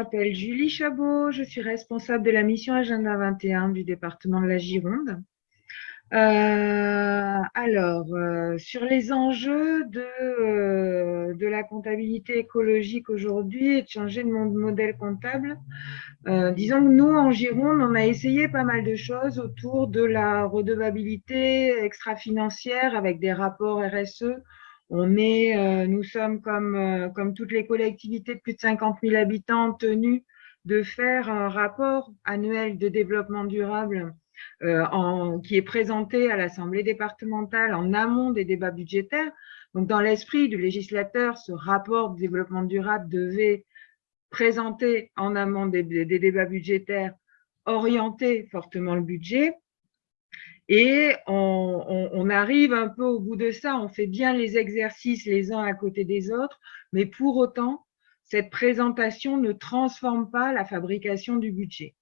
m'appelle Julie Chabot, je suis responsable de la mission Agenda 21 du département de la Gironde. Sur les enjeux de la comptabilité écologique aujourd'hui et de changer de modèle comptable, disons que nous, en Gironde, on a essayé pas mal de choses autour de la redevabilité extra-financière avec des rapports RSE. Nous sommes comme toutes les collectivités de plus de 50 000 habitants tenus de faire un rapport annuel de développement durable qui est présenté à l'Assemblée départementale en amont des débats budgétaires. Donc, dans l'esprit du législateur, ce rapport de développement durable devait présenter en amont des débats budgétaires, orienter fortement le budget. Et on arrive un peu au bout de ça, on fait bien les exercices les uns à côté des autres, mais pour autant, cette présentation ne transforme pas la fabrication du budget.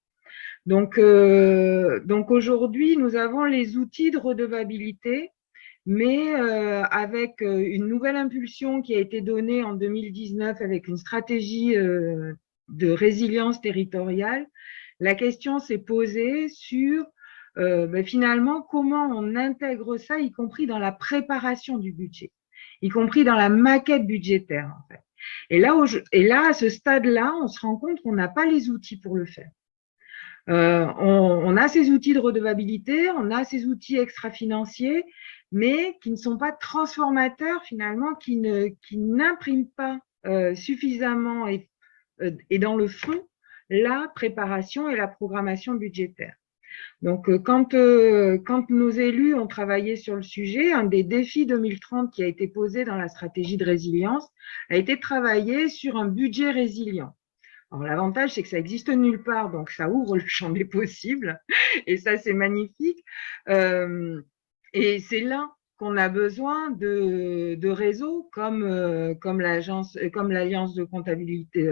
Donc aujourd'hui, nous avons les outils de redevabilité, mais avec une nouvelle impulsion qui a été donnée en 2019 avec une stratégie de résilience territoriale, la question s'est posée sur finalement comment on intègre ça, y compris dans la préparation du budget, y compris dans la maquette budgétaire en fait. Et là, à ce stade-là, on se rend compte qu'on n'a pas les outils pour le faire. On a ces outils de redevabilité, on a ces outils extra-financiers, mais qui ne sont pas transformateurs finalement, qui n'impriment pas suffisamment et dans le fond la préparation et la programmation budgétaire. Donc, quand nos élus ont travaillé sur le sujet, un des défis 2030 qui a été posé dans la stratégie de résilience a été de travailler sur un budget résilient. Alors, l'avantage, c'est que ça existe nulle part, donc ça ouvre le champ des possibles, et ça, c'est magnifique. Et c'est là qu'on a besoin de réseaux comme l'Alliance de comptabilité,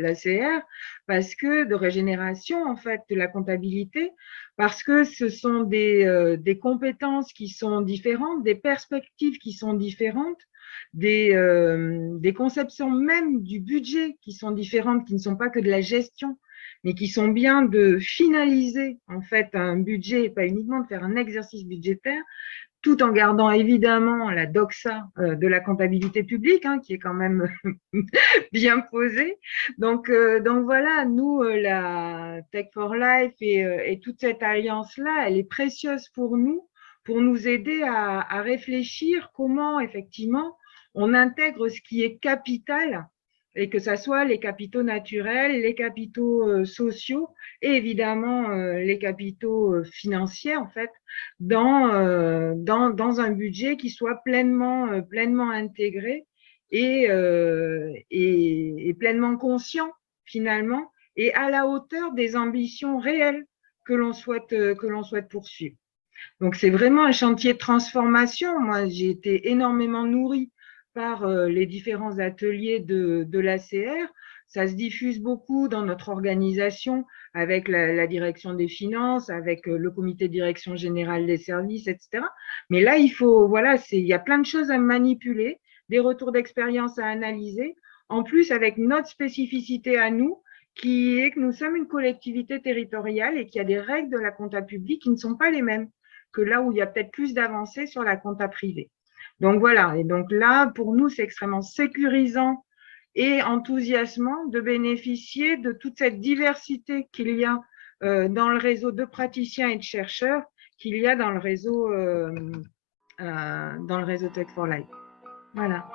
l'ACR, parce que de régénération, en fait, de la comptabilité, parce que ce sont des compétences qui sont différentes, des perspectives qui sont différentes, des conceptions même du budget qui sont différentes, qui ne sont pas que de la gestion, mais qui sont bien de finaliser en fait un budget et pas uniquement de faire un exercice budgétaire, tout en gardant évidemment la doxa de la comptabilité publique, hein, qui est quand même bien posée. Donc voilà, nous, la Tech for Life et toute cette alliance-là, elle est précieuse pour nous aider à réfléchir comment effectivement on intègre ce qui est capital, et que ce soit les capitaux naturels, les capitaux sociaux et évidemment les capitaux financiers en fait, dans un budget qui soit pleinement intégré et pleinement conscient finalement et à la hauteur des ambitions réelles que l'on souhaite poursuivre. Donc c'est vraiment un chantier de transformation. Moi, j'ai été énormément nourrie par les différents ateliers de l'ACR. Ça se diffuse beaucoup dans notre organisation avec la direction des finances, avec le comité de direction générale des services, etc. Mais là, il y a plein de choses à manipuler, des retours d'expérience à analyser, en plus avec notre spécificité à nous, qui est que nous sommes une collectivité territoriale et qu'il y a des règles de la compta publique qui ne sont pas les mêmes que là où il y a peut-être plus d'avancées sur la compta privée. Donc voilà, et donc là, pour nous, c'est extrêmement sécurisant et enthousiasmant de bénéficier de toute cette diversité qu'il y a dans le réseau de praticiens et de chercheurs qu'il y a dans le réseau Tech for Life. Voilà.